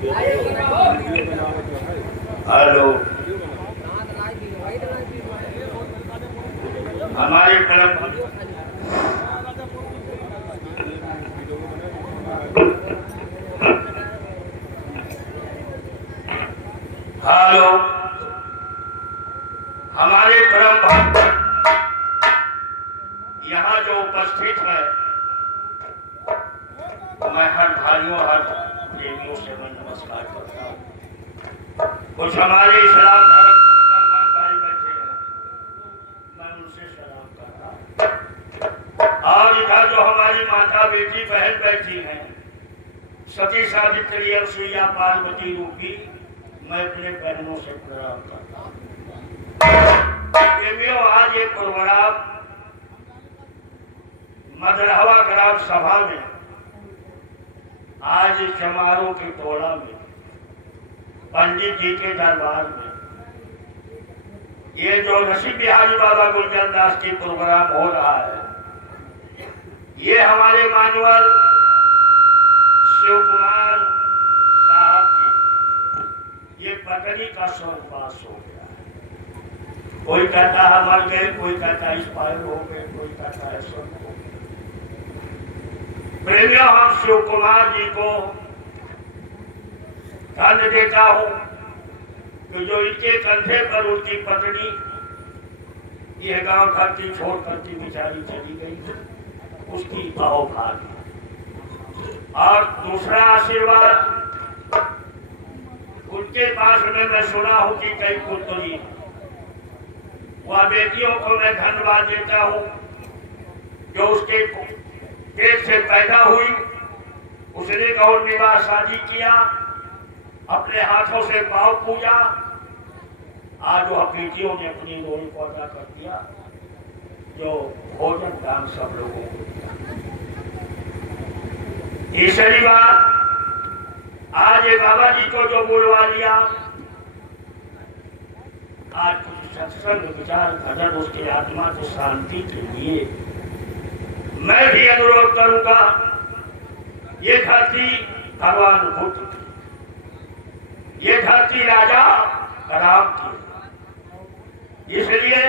Hello, हमारे परम hello, हमारे परम भक्त यहाँ जो उपस्थित है, मैं हर भाइयों हर प्रेमियों से मैं नमस्कार करता हूँ। कुछ हमारे इस्लाम धर्म के मुसलमान भाई बैठे हैं, मैं उनसे सलाम करता हूँ। और इधर जो हमारी माता बेटी बहन बैठी हैं, सती सावित्री अनसुईया पार्वती रूपी, मैं अपने बहनों से प्रणाम करता हूँ। प्रेमियों, आज एक प्रोग्राम मदरहवा ग्राम सभा में, आज समारोह के टोला में, पंडित जी के दरबार में, ये जो ऋषि बिहारी बाबा गुलजार दास की प्रोग्राम हो रहा है, ये हमारे मानवर शिव कुमार साहब की ये पत्नी का स्वर्गवास हो गया है। कोई कहता है मर गए, कोई कहता है एक्सपायर हो गए, कोई कहता है स्वर्ग हो गए। प्रेमियों, हम शिव कुमार जी को धन्य देता हूं कि जो इनके कंधे पर उनकी पत्नी यह गांव धरती छोड़ करके बेचारी चली गई, उसकी अहोभाग्य। और दूसरा आशीर्वाद उनके पास में मैं सुना हूं कि कई पुत्री, वह बेटियों को मैं धन्यवाद देता हूं जो उसके पेट से पैदा हुई, उसने गौर विवाह शादी किया, अपने हाथों से पांव पूजा, आज वह बेटियों ने अपनी रोल को अदा कर दिया, जो भोजन दान सब लोगों को दिया। तीसरी बात, आज ये बाबा जी को जो बुलवा लिया, आज कुछ सत्संग विचार भजन उसकी आत्मा को शांति के लिए मैं भी अनुरोध करूंगा। ये धरती भगवान बुद्ध की, ये धरती राजा राम की, इसलिए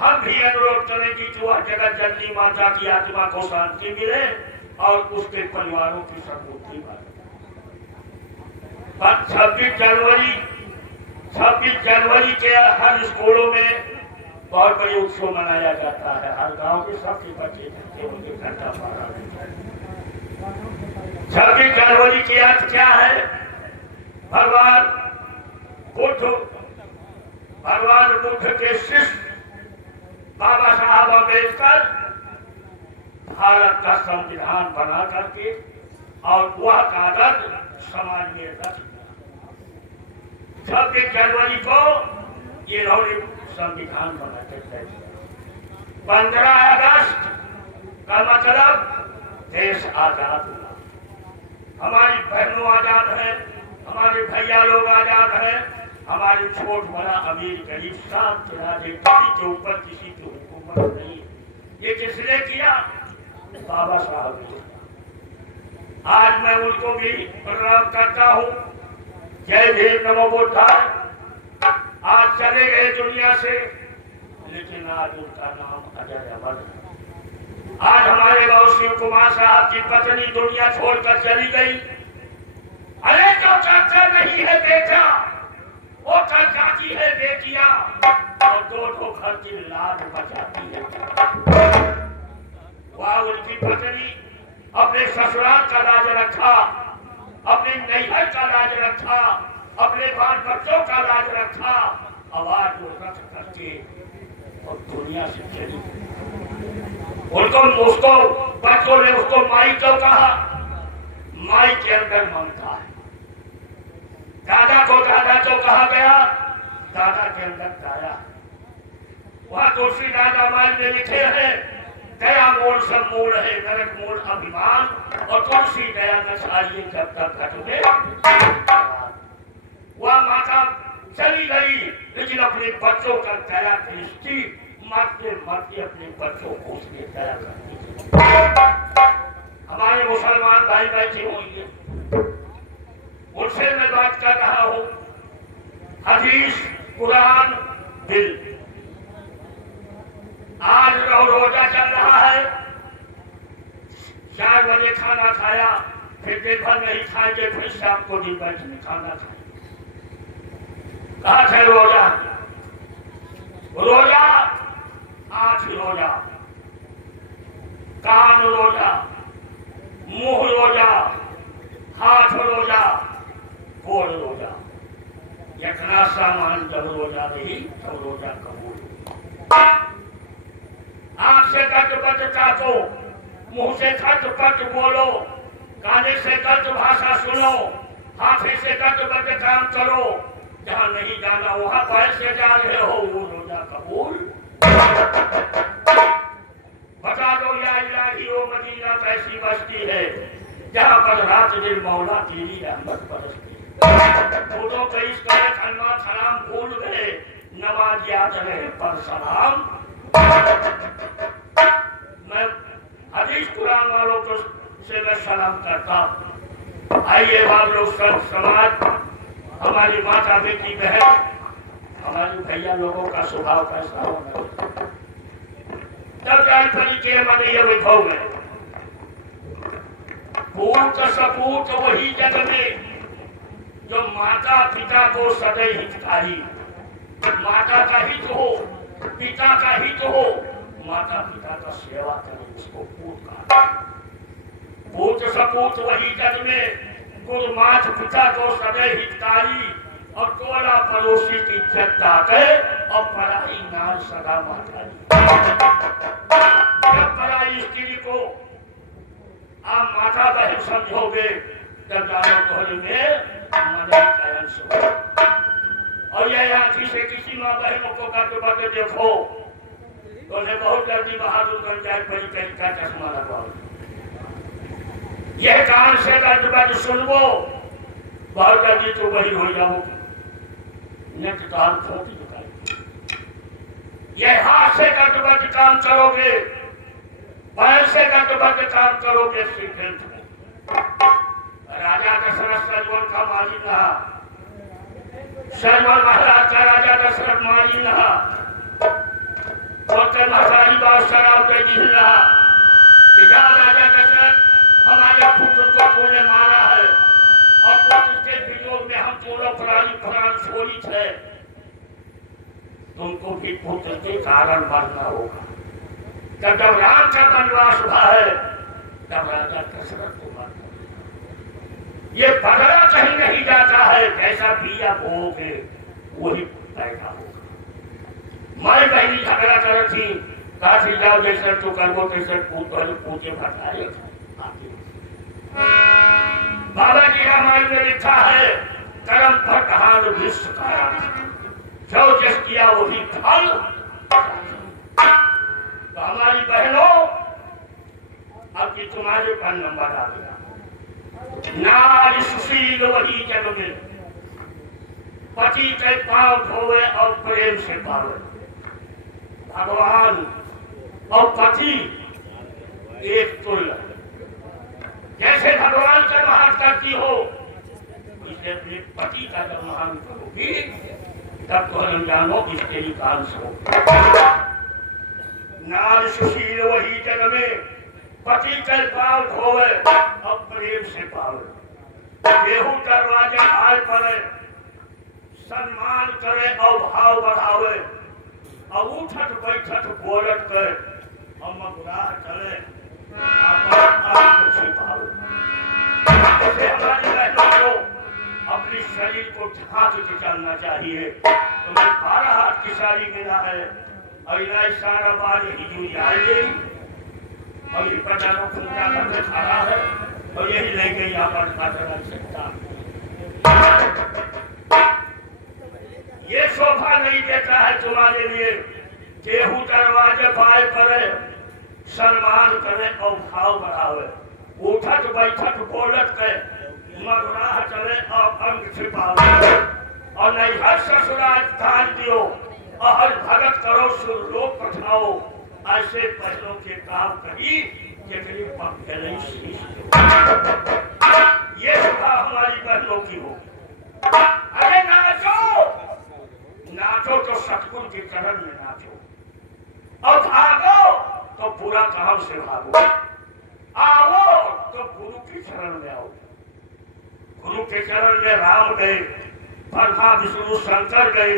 हम भी अनुरोध करेंगे कि वह जगत जननी माता की आत्मा को शांति मिले और उसके परिवारों की समृद्धि बढ़े। 26 जनवरी के हर स्कूलों में बहुत बड़ी उत्सव मनाया जाता है। हर गांव के सबके बच्चे उनके घंटा पारा। 26 जनवरी की अर्थ क्या है? भगवान बुद्ध के शिष्य बाबा साहब अम्बेडकर भारत का संविधान बना करके और वह कागज समाज में रख दिया। 26 जनवरी को ये संविधान बनाते थे। 15 अगस्त का मतलब देश आजाद हुआ। हमारी बहनों आजाद है, हमारे भैया लोग आजाद हैं, हमारे छोट बड़ा अमीर गरीब साथ राजे, किसी के ऊपर किसी की हुकूमत नहीं। ये किसने किया? बाबा साहब ने। आज मैं उनको भी प्रणाम करता हूँ। जय भीम, नमो बुद्धाय। आज चले गए दुनिया से, लेकिन आज उनका नाम अजय अमर है। आज हमारे गांव शिव कुमार साहब की पत्नी दुनिया छोड़कर चली गई। अरे जो चाचा नहीं है बेटा, वो चाची है बेटियां, और दो घर की लाज बचाती है। वह उनकी पत्नी अपने ससुराल का लाज रखा, अपने नैहर का लाज रखा, अपने बाल बच्चों का लाज रखा, आवाज रख करके और दुनिया से चली। उसको बच्चों ने उसको माई क्यों कहा? माई के अंदर ममता है। दादा को दादा क्यों कहा गया? दादा के अंदर दाया। वह तुलसीदास रामायण में लिखे हैं, दया मूल सब मूल है, नरक मूल अभिमान, और तुलसी दया न छाड़िए जब तक घट में। वह माता चली गई, लेकिन अपने बच्चों का दया दृष्टि मरते मरते अपने बच्चों को उसने दया कर दी। हमारे मुसलमान भाई बैठे होंगे, उनसे मैं हदीस, कुरान, दिल। आज रोजा चल रहा है, 4 बजे खाना खाया, फिर दिन भर नहीं खाएंगे, फिर शाम को दिन भर में खाना खाएंगे। कहा है रोजा? रोजा, आंख रोजा, कान रोजा, मुंह रोजा, हाथ रोजा, गोड़ रोजा। इतना सामान जब रोजा नहीं तब रोजा कबूल। आंख से कट पट काटो, मुंह से कट पट बोलो, काने से कट भाषा सुनो, हाथे से कट पट काम करो। जहां नहीं जाना वहां पैर से जा रहे हो, वो रोजा कबूल। बता दो या इलाही वो मदीना कैसी बस्ती है, जहां पर रात दिन मौला तेरी रहमत बरसती है। भूलों पे इस करे खन्ना सलाम भूल गए, नमाज याद रहे पर सलाम। मैं हदीस कुरान वालों को से मैं सलाम करता। आइए बात लोग समाज, हमारी माता बेटी बहन, हमारे भैया लोगों का स्वभाव कैसा होना तब जान पड़ी के मैंने ये बैठो में पूत सपूत वही जग में जो माता पिता को सदैव हितकारी। माता का हित हो, पिता का हित हो, माता पिता का सेवा करे, उसको पूत का। पूत सपूत वही जग में गुरु मात पिता को सदैव हितकारी, और टोला पड़ोसी की इज्जत दाते, और पराई नाल सदा माता। जब पराई स्त्री को आप माता बहन समझोगे, तब जानो घर में मने चयन से। और यह आंखी से किसी माँ बहनों को करते बदले देखो तो उन्हें बहुत जल्दी बहादुर बन जाए, बड़ी कहीं का चश्मा लगाओ। यह कान से दर्द सुनबो, बहुत जल्दी तो वही हो जाओगे। किताब छोटी दुकान। यह हाथ से दर्द काम करोगे, पैर से दर्द काम करोगे। राजा दशरथ सजवन का माली रहा, सजवन महाराज का राजा दशरथ माली रहा, और महारानी बात शराब के जी रहा कि जहाँ राजा दशरथ हमारे पुत्र को तूने मारा है, और पुत्र के विरोध में हम दोनों प्राण छोड़ी थे, तुमको भी पुत्र के कारण मरना होगा। तब जब राम का वनवास हुआ है, तब राजा दशरथ को मरना। ये बदला कहीं नहीं जाता है, जैसा बिया बोओगे वही पैदा होगा। माई बहनी झगड़ा कर थी, कहा थी जाओ जैसे तो करबो तैसे पूछे भटाए। बाबा जी रामायण में लिखा है, कर्म फटहार विश्व का, जो जिस किया वही फल। तो हमारी बहनों, अब कि तुम्हारे पर नंबर आ गया। नारी सुशील वही जग में, पति के पांव धोवे और प्रेम से पावे। भगवान और पति एक तुल्य। जैसे भगवान का महान करती हो, इसे अपने पति का जब महान करोगी, तब तो हम जानो इसके लिए काल हो। नार सुशील वही जग में, पति के पांव धोवे और प्रेम से पावे। गेहूं दरवाजे आए पड़े, सम्मान करे और भाव बढ़ावे, और उठत बैठत बोलत करे, और मगुराह चले ऐसे हमारी बहनों को अपने शरीर को झांक के चलना चाहिए। तुम्हें 12 हाथ की साड़ी मिला है, और सारा बार हिजूरी आएगी, और ये पचानों खुदा करके खड़ा है, और यही ले गई यहाँ पर खातर सकता। ये शोभा नहीं देता है तुम्हारे लिए। गेहूं दरवाजे पाए पड़े, सम्मान करे और भाव बढ़ावे, उठत बैठत बोलत के मगुराह चले और अंग छिपावे, और नैहर ससुराल दान दियो, और भगत करो सुरलोक पठाओ। ऐसे पहलों के काम कही जगरी पक्के शीश। ये सुबह हमारी बहनों की हो। अरे नाचो, बुरा काम से भागो। आओ तो गुरु के शरण में आओ। गुरु के चरण में राम गए, ब्रह्मा विष्णु शंकर गए,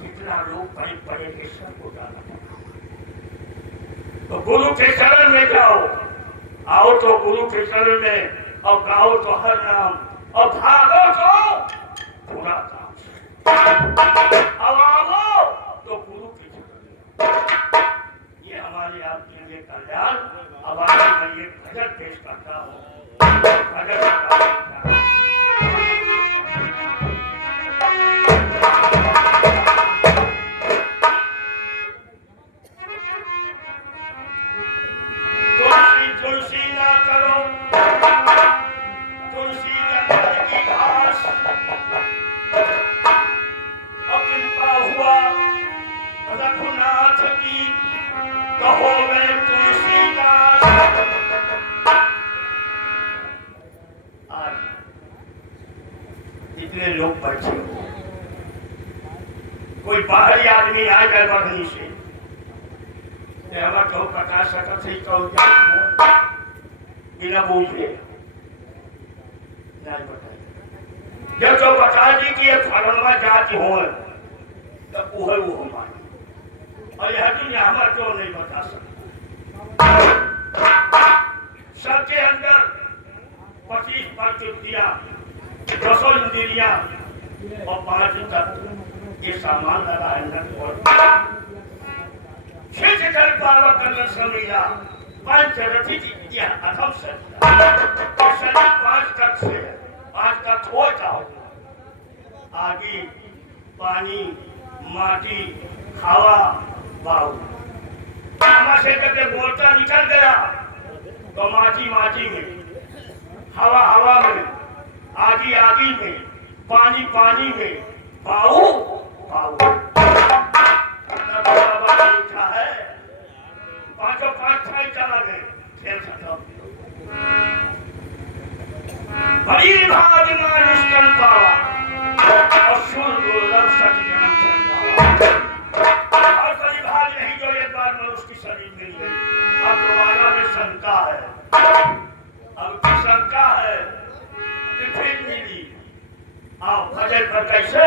कितना लोग बड़े बड़े के सबको जाना पड़ा। तो गुरु के चरण में जाओ, आओ तो गुरु के चरण में, और गाओ तो हर नाम, और भागो तो पूरा काम से। अब आओ तो गुरु के चरण में। ये हमारे आपके लिए कल्याण। अब आगे मैं ये भजन पेश करता हूँ। भजन तुलसी ना करो, तुलसी जंगल की घास, और कृपा हुआ रघुनाथ की, कहो मैं तुलसीदास। आज इतने लोग बैठे, कोई बाहरी आदमी आ जाए बढ़नी से, तो बता सकत है तो बिना पूछे नहीं बताए। जब तो बता दी कि ये फलनवा जाति हो तो वो मानी, और यह दुनिया हमारा क्यों नहीं बता सकता। सबके अंदर 25 प्रकृतियां, 10 इंद्रियां और 5 तत्व, ये सामान लगा है अंदर। और छेद जल पावा करना समीरा, पंचरथी जित्या अथम सत्या। शरीर 5 तत्व से है, 5 तत्व होता होगा। आगे पानी, माटी, हवा, वायु। हमारे से करके बोलता निकल गया तो माटी में, हवा में, आगी में, पानी में, वायु। है 5 चला गए, खेल खत्म। बड़ी भाग मानुष कल पावा, और सुन दुर्लभ सच जन्म चंदा। और बड़ी भाग नहीं जो एक बार मनुष्य की शरीर मिल गई, अब दोबारा में शंका है। अब की शंका है कि फिर मिली। आओ भजन पर कैसे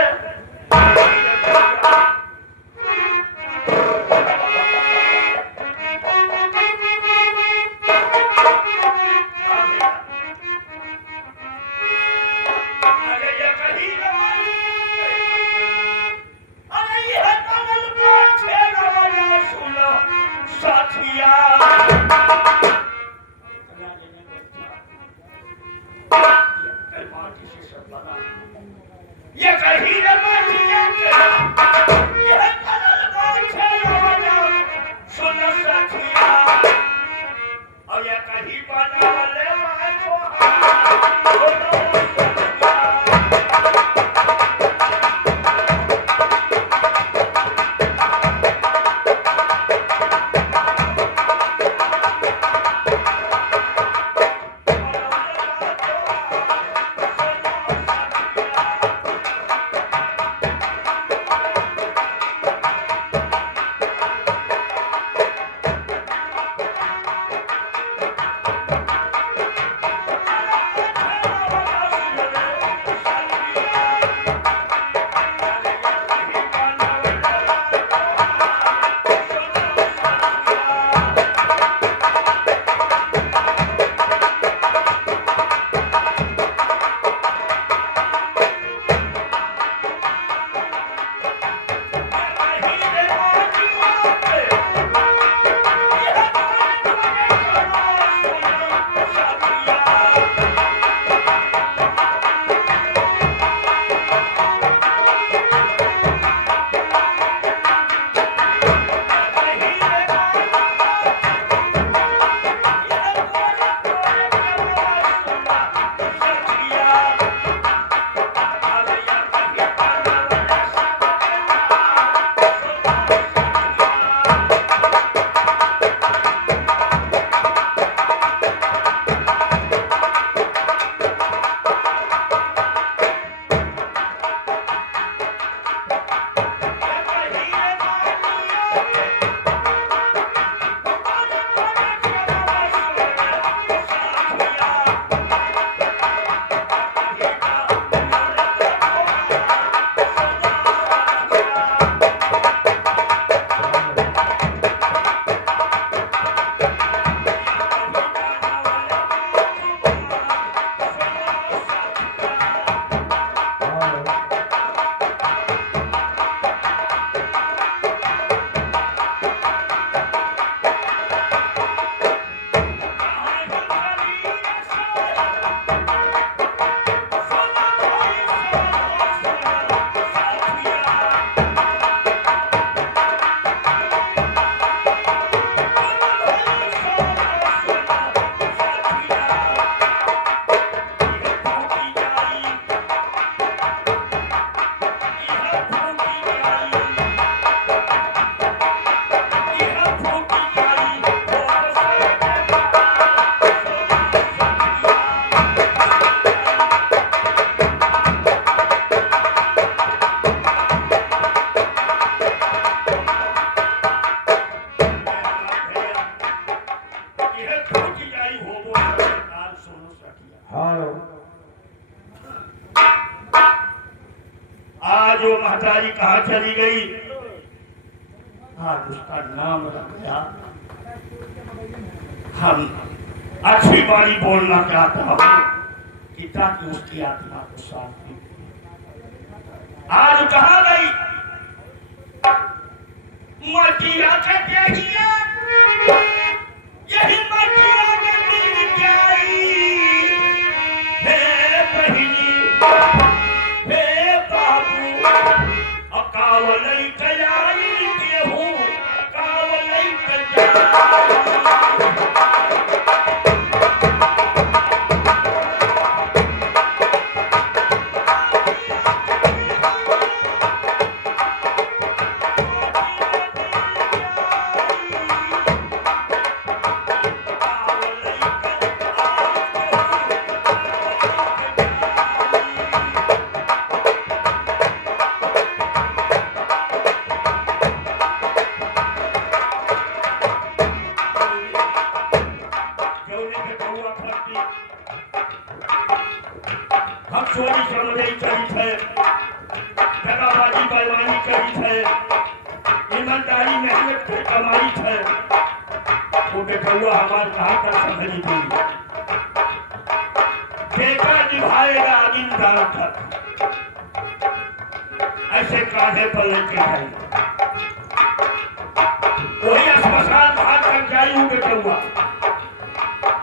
आज वो महतारी कहाँ चली गई, आज उसका नाम रख गया। हम अच्छी बारी बोलना चाहता हूँ कि ताकि उसकी आत्मा को शांति। आज कहाँ गई मटिया के देखिए, यही मटिया में मिल जाई। हे बहिनी हे बाबू, अकावलई कलाई केहू कावलई कलाई। हम चोरी चमड़े करी थे, दगाबाजी बेईमानी करी थे, ईमानदारी मेहनत के कमाई थे। वो बेटुआ हमारे कहाँ तक समझी थी, बेटा निभाएगा अगिनदार तक, ऐसे कांधे पर लेके आई। वही स्मशान घाट तक जाई हूँ बेटुआ,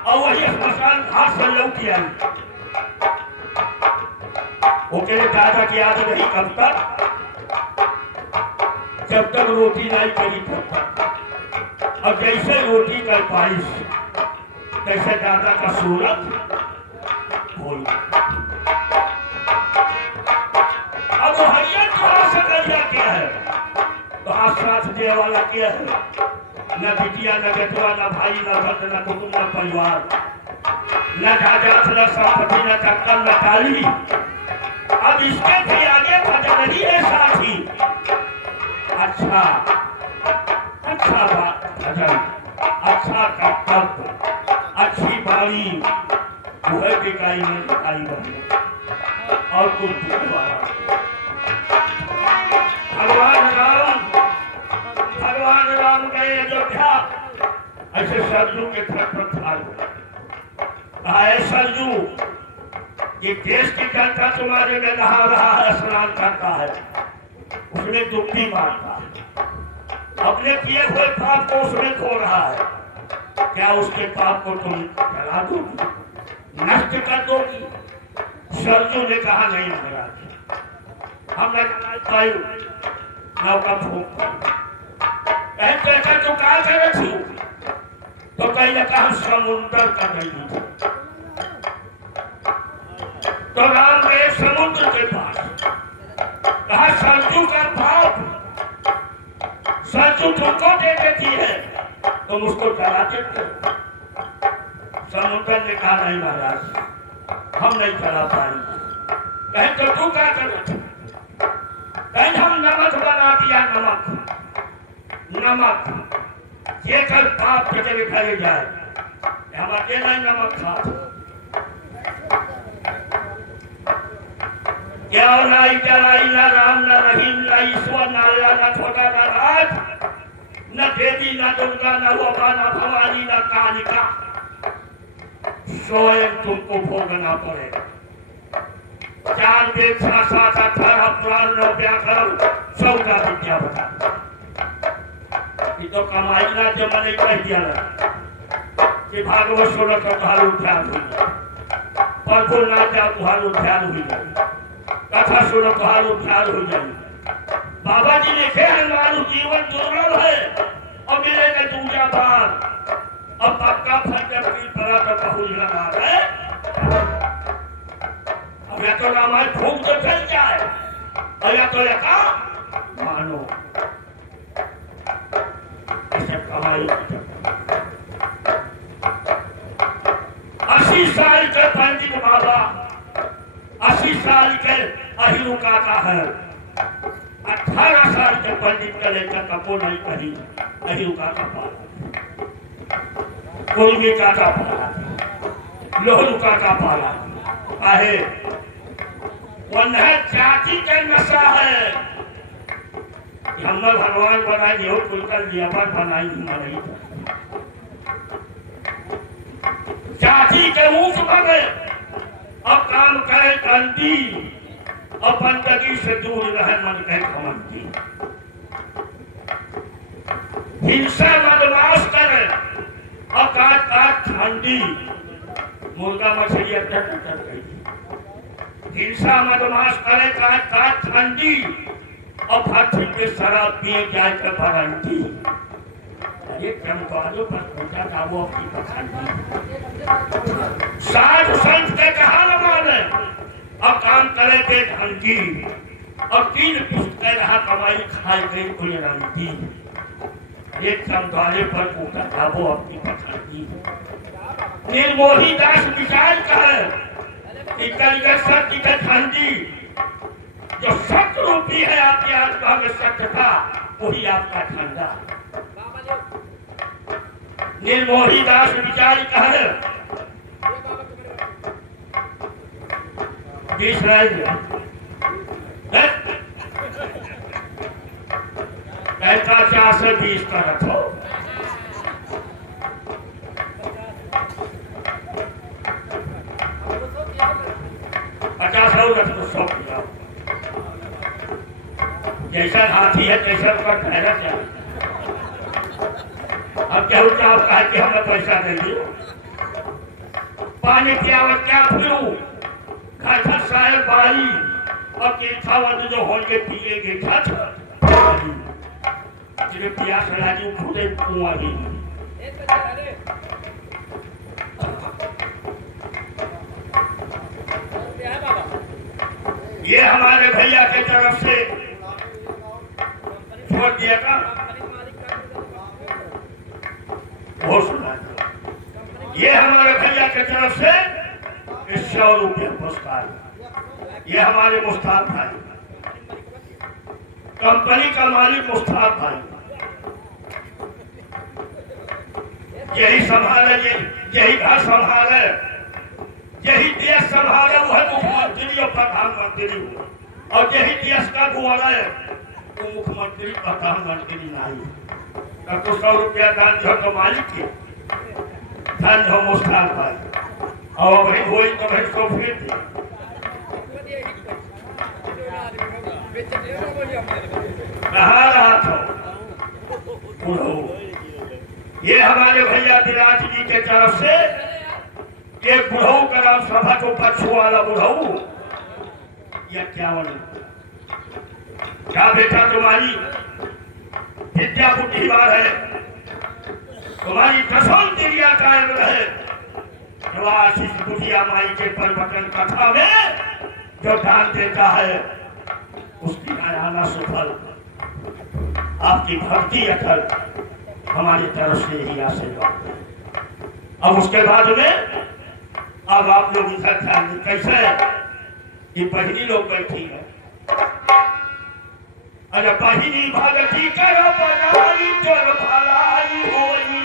और वही स्मशान घाट से लौट आई। वो कहे दादा की याद रही कब तक, जब तक रोटी नहीं करी तब तक। और जैसे रोटी कर पाई तैसे दादा का सूरत बोल। अब वो हरिया कहाँ से करिया क्या है, तो हाथ साथ दे वाला क्या है, न बिटिया न बेटवा न भाई न भक्त न कुटुंब न परिवार, न जायदाद न संपत्ति न चक्कर न ताली। अब इसके भी आगे भजन ही है साथी। अच्छा अच्छा बात भजन, अच्छा कर्तव्य, अच्छी बाणी वह बिकाई में दिखाई बने और कुछ भगवान राम गए अयोध्या, ऐसे सरजू के तट पर खड़ा आए। सरजू ये देश की जनता तुम्हारे में नहा रहा है, स्नान करता है, उसमें डुबकी मारता है, अपने किए हुए पाप को उसमें खो रहा है। क्या उसके पाप को तुम जला दोगी, नष्ट कर दोगी? सरजू ने कहा नहीं महाराज, हम नौका फूक कहते तो क्या करे थी, तो कहीं ना कहा समुद्र का नहीं। तो राम गए समुद्र के पास, कहा सरजू का पाप सरजू तुमको दे देती है, तुम उसको जला देते। समुद्र ने कहा नहीं महाराज, हम नहीं चला पाएंगे। कहीं तो तू क्या कर, कहीं हम नमक बना दिया, नमक नमक ये कर पाप के चले खाए जाए, हम अकेला ही नमक खा। क्या ना इतराई ना राम ना रहीम ना ईश्वर ना अल्लाह ना छोटा ना राज, न देवी ना दुर्गा ना वबा ना भवानी ना कालिका, स्वयं तुमको भोगना पड़ेगा। 4 वेद 7 18 पुराण 9 व्याकरण 14 विद्या बता। ये तो कमाई ना जो मैंने कह दिया ना कि भागवत सुनो तो तुम्हारा ध्यान हुई, प्रभु ना जाओ तुम्हारा ध्यान हुई, कथा सुनो तुम्हारा ध्यान हो जाए। बाबा जी लिखे हैं मानव जीवन दुर्लभ है और मिलेगा दूसरा बार, अब पक्का फंजर की तरह का बहुत लगा है। अब या तो रामायण फूक तो चल जाए और या तो लगा मानो ऐसे कमाई। 80 साल के पंडित बाबा, 80 साल के अहिरू काका है, 18 साल के पंडित का लेकर कपो नहीं कही अहिरू काका पाला, कुर्मी काका पाला, लोहरू काका पाला। आहे वह जाति का नशा है। हमने भगवान बनाई हो खुलकर लियापत बनाई नहीं जाति के ऊंच बने अब काम करे गंदी और बंदगी से दूर रहे मन के घमंडी हिंसा बदमाश करे और काट काट ठंडी मुर्गा मछली अटक गई हिंसा बदमाश करे काट काट ठंडी और फांसी पे शराब पिए जाए कर वारंटी अरे चमकालो पर पूछा था वो अपनी पसंदी साधु संत के कहा न माने और काम करे थे ढंगी और 3 पुस्तकें रहा कमाई खाए गई खुले रंगी एक चमकाले पर पूछा था वो अपनी पसंदी निर्मोही दास विचार कहे कि सत्य के ठंडी जो सत्य रूपी है आपकी आत्मा में सत्यता वही आपका ठंडा निर्मोही दास विचारी कहे कहता 4 से 20 का रखो जैसा हाथी है तैसा उसका ठहरा क्या अब क्या होता आप कहा कि हमें पैसा देंगे पानी पियावत क्या फिरू घर साहेब बारी और तीर्थावत जो होंगे पिएगे जिन्हें प्यास लगी खुदे कुआं ही ये हमारे भैया की तरफ से छोड़ दिया था बहुत सुना ये हमारे भैया की तरफ से 100 रुपये पुरस्कार ये हमारे मुस्ताद भाई कंपनी का मालिक मुस्ताद भाई यही संभाले यही घर संभाले यही देश संभाले वो है मुख्यमंत्री और प्रधानमंत्री और यही देश का दुआरा है वो मुख्यमंत्री प्रधानमंत्री नहीं तब तो 100 रुपया दान जो तो मालिक थी धन जो मुस्ताद भाई और भाई हुई तो भाई को फिर दी कहा रहा था ये हमारे भैया विराट जी के तरफ से एक बुढ़ऊ का नाम सभा को पक्षु वाला बुढ़ऊ या क्या क्या बेटा तुम्हारी विद्या बुद्धिवान है तुम्हारी कसौल क्रिया कायम रहे जो आशीष बुढ़िया माई के परिवर्तन कथा में जो दान देता है उसकी आना सफल आपकी भक्ति अटल हमारी तरफ से ही आशीर्वाद अब उसके बाद में अब आप लोग इधर ध्यान कैसे ये पहली लोग बैठी है अरे पहली भगती करो बनाई जल भलाई होई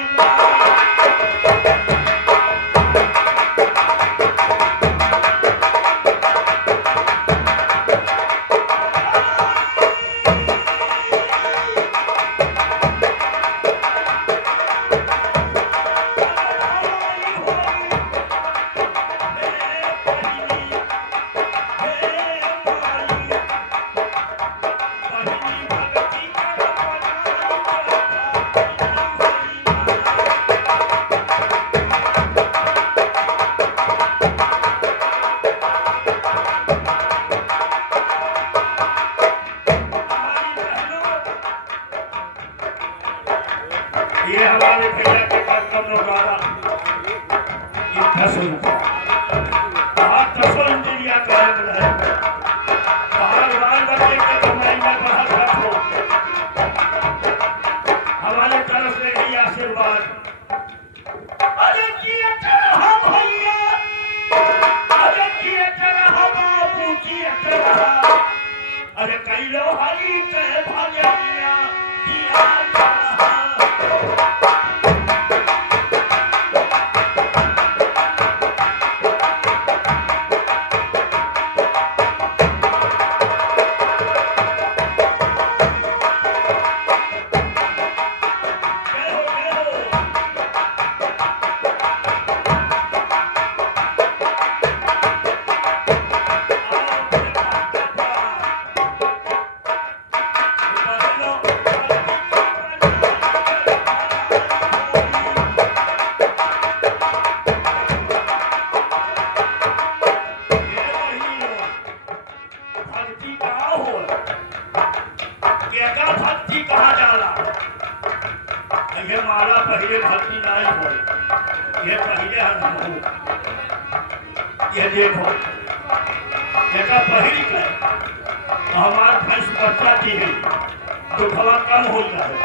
ये हमारे भैया के कार्यक्रम द्वारा 10 रुपया बहुत 10 इंजीनियर करेंगे बाहर बाल बच्चे के कमाई में बाहर रखो हमारे तरफ से ही आशीर्वाद अरे किए तरह भैया अरे किए तरह बापू किए तरह अरे कई लो हरी के भैया किया भक्ति कहाँ जाला? ये माला पहले भक्ति नहीं हो, ये पहले हम ये देखो बेटा पहली कर हमार भैंस बच्चा दी है तो थोड़ा कम हो जाए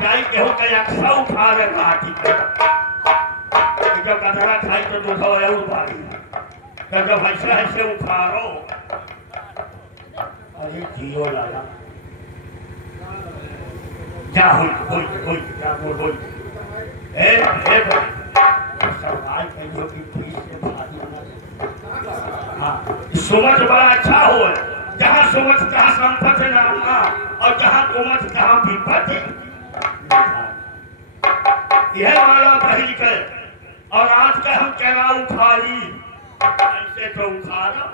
गाय केहू के अक्सा उठा रहे काटी जब कचरा खाई तो दूध और उतारी तो जब ऐसे उखाड़ो अरे जियो लाला जा हो जा बोल ए सरकार कहियो कि पुलिस से भागी ना हाँ सोमच बड़ा अच्छा हो जहाँ सोमच तहाँ संपत्ति नामा और जहाँ कोमच तहाँ विपत्ति यह वाला पहल के और आज का हम क्या उखाड़ी ऐसे तो उखाड़ा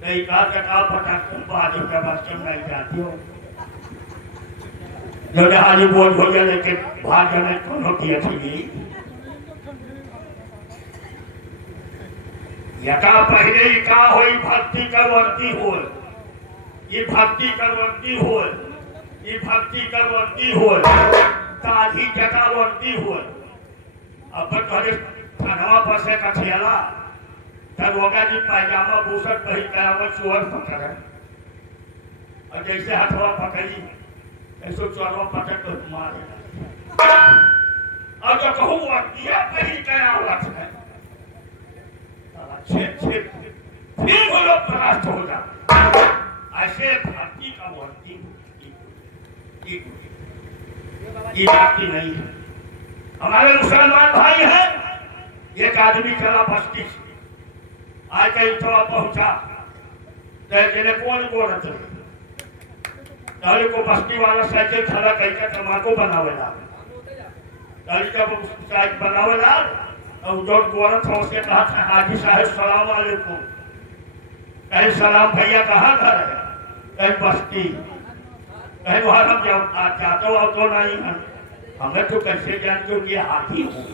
नहीं कहा चका फटाक बाजी का बच्चे नहीं जाती हो जो जहाज बोझ हो गया लेकिन भाग्य में कोनो की अच्छी यका पहले ही का होई भक्ति करवती हो ये भक्ति करवती हो ये भक्ति करवती हो ताजी जटावती हो अब घरे थनवा पर से कठियाला दरोगा जी पैजामा बूसट पहन कर चोर पकड़ और जैसे हथवा पकड़ी ऐसे चोरवा पकड़ कर मारे और जो कहूँ ये पहन कर आवत है फिर वो लोग परास्त हो जाते ऐसे भक्ति का वर्ती ये भक्ति नहीं है। हमारे मुसलमान भाई हैं एक आदमी चला बस्ती से आज कहीं थोड़ा पहुंचा तेरे कौन बोलत को बस्ती वाला साइकिल खड़ा करके तमाकू बनावेला जब बनावेला और जो बोलत हो उसके कहा था हाजी साहब सलाम वालेकुम कहीं सलाम भैया कहाँ घर है कहीं बस्ती कहीं वहां हम जब जाते हो तो नहीं हमें तो कैसे जानते हो कि हाथी हूँ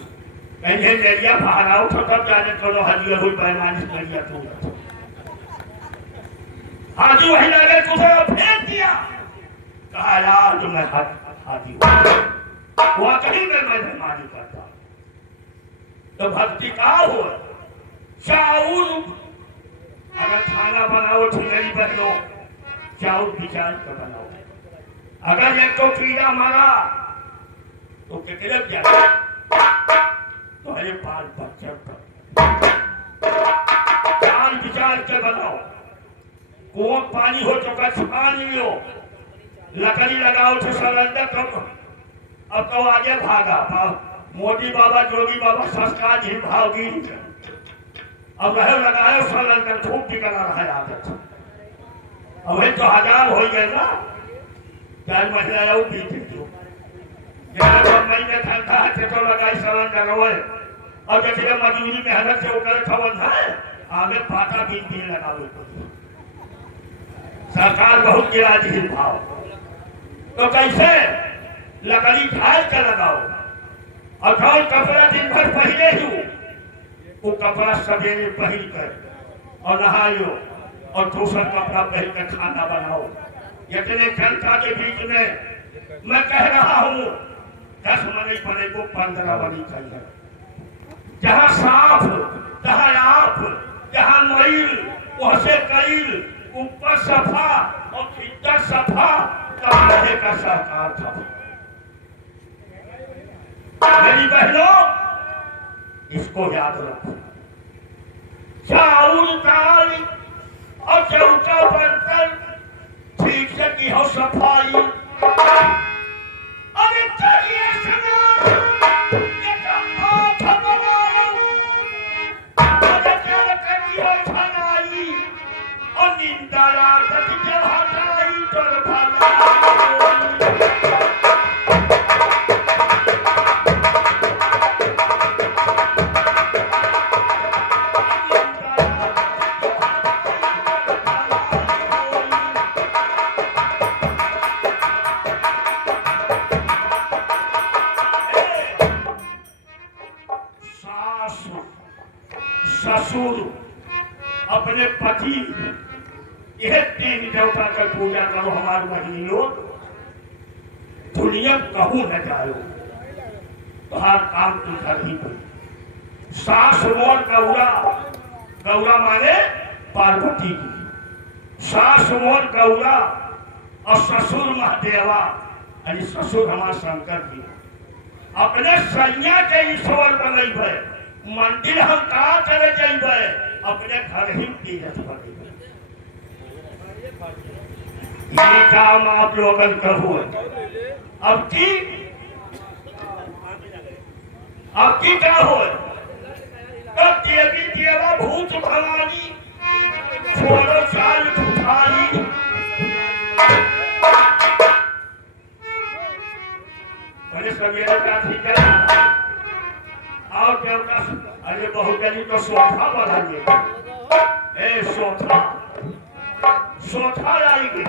कहीं नरिया पहाड़ा उठो तब जाने चलो हाजी हुई पैमानिश नरिया तू हाजी वही लगे तुझे फेंक दिया कहा यार तुम्हें हाजी हुआ कहीं में मैं बेमानी करता तो भक्ति का हो चाउर अगर खाना बनाओ ठिलरी बनो चाउर विचार कर बनाओ अगर एक तो कीड़ा मारा तो कितने जाए तो अरे बाल बच्चा चाल विचार के बनाओ कुआं पानी हो तो का छान लियो लकड़ी लगाओ तो सिलेंडर तो अब तो आगे भागा मोदी बाबा जोगी बाबा संस्कार जी भागी अब रहे लगाए सिलेंडर खूब बिकना रहा आदत अब तो हजार हो गए ना 4 महीना और बीत गयो महीने ठंडा है तो लगाई सिलेंडर हो और जैसे मजदूरी मेहनत से उकर खबर है आगे पाता दिन लगावे सरकार बहुत गिरा दी भाव तो कैसे लकड़ी ढाल कर लगाओ और कपड़ा दिन भर पहले ही वो कपड़ा सवेरे पहन कर और नहा लो और दूसरा कपड़ा पहन कर खाना बनाओ इतने जनता के बीच में मैं कह रहा हूँ 10 मनी बने को 15 मनी चाहिए जहाँ साफ जहाँ आप जहाँ मैल वहाँ से कैल ऊपर सफा और भीतर सफा तब का सरकार था। मेरी बहनों इसको याद रखो चाउर दाल और चौका बर्तन ठीक से की हो सफाई अरे चलिए और निंदा हटाई तो भला ससुर अपने पति यह तीन देवता का पूजा करो हमारे बहनी लोग दुनिया कहूं न जाओ तुम्हार काम तुम कर ही पड़ी। सास मोर गौरा गौरा माने पार्वती की सास मोर गौरा और ससुर महादेवा यानी ससुर हमारा शंकर जी अपने सैया के ईश्वर बनैबे मंदिर हम कहा चले जाइबे अपने घर ही तीरथ बनेबे। ये काम आप लोगन कहो अब की क्या हो तो देवी देवा भूत भवानी छोड़ो चाल उठाई मैंने सवेरे का ठीक है और देवता अरे बहुत जल्दी तो सोफा बढ़ाइए ए सोफा सोफा आएगी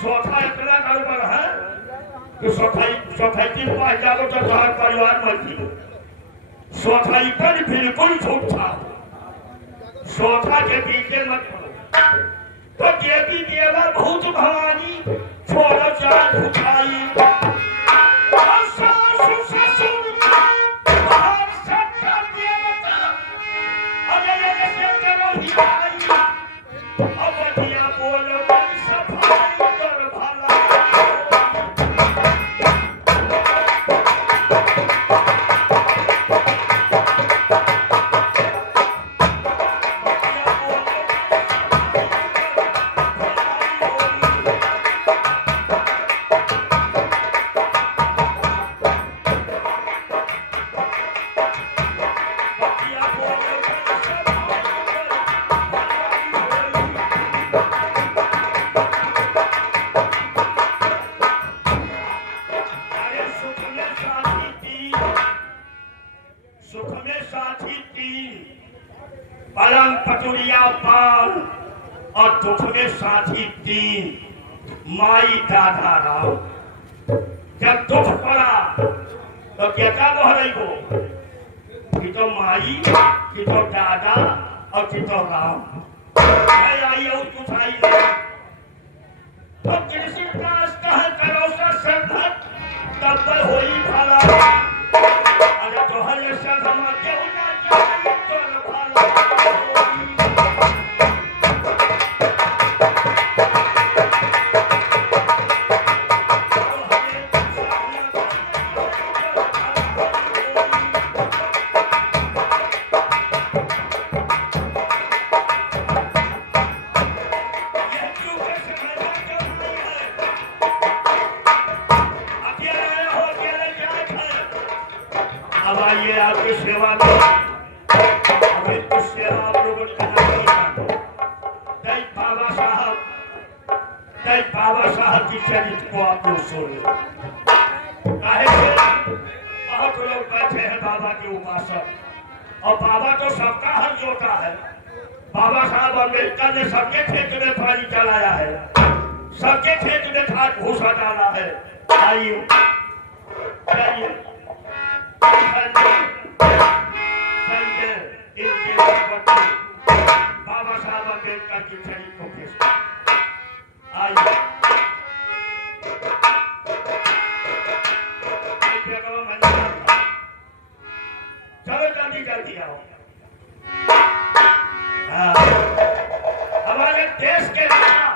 सोफा इतना गड़बड़ है कि सोसाइटी में पास जाओ तो घर परिवार मर्जी सोफाई पर बिल्कुल झूठा सोफा के पीछे मत पड़ो तो देवी देवा भूत भवानी छोड़ो चाल उठाई पलंग पटुरिया पाल और दुख में साथी तीन माई दादा राम। जब दुख पड़ा तो क्या दोहराई वो कि तो माई कि तो दादा और कि तो राम आई और कुछ आई नहीं तो कृष्ण दास कह करो सरधत तब होई भला अरे तो हर सदमा के होना चाहिए तो भला अब आइए आपकी सेवा में अभी कुछ सेवा आप लोगों ने करना बाबा साहब की चरित्र को आप लोग सुने बहुत लोग बैठे हैं बाबा के उपासक और बाबा तो सबका हर जोता है। बाबा साहब अम्बेडकर ने सबके खेत में पानी चलाया है सबके खेत में खाद भूसा डाला है। आइए चलिए बाबा साहब अम्बेडकर की चरित्र को पेश आइए चलो जल्दी जल्दी आओ। हमारे देश के राजा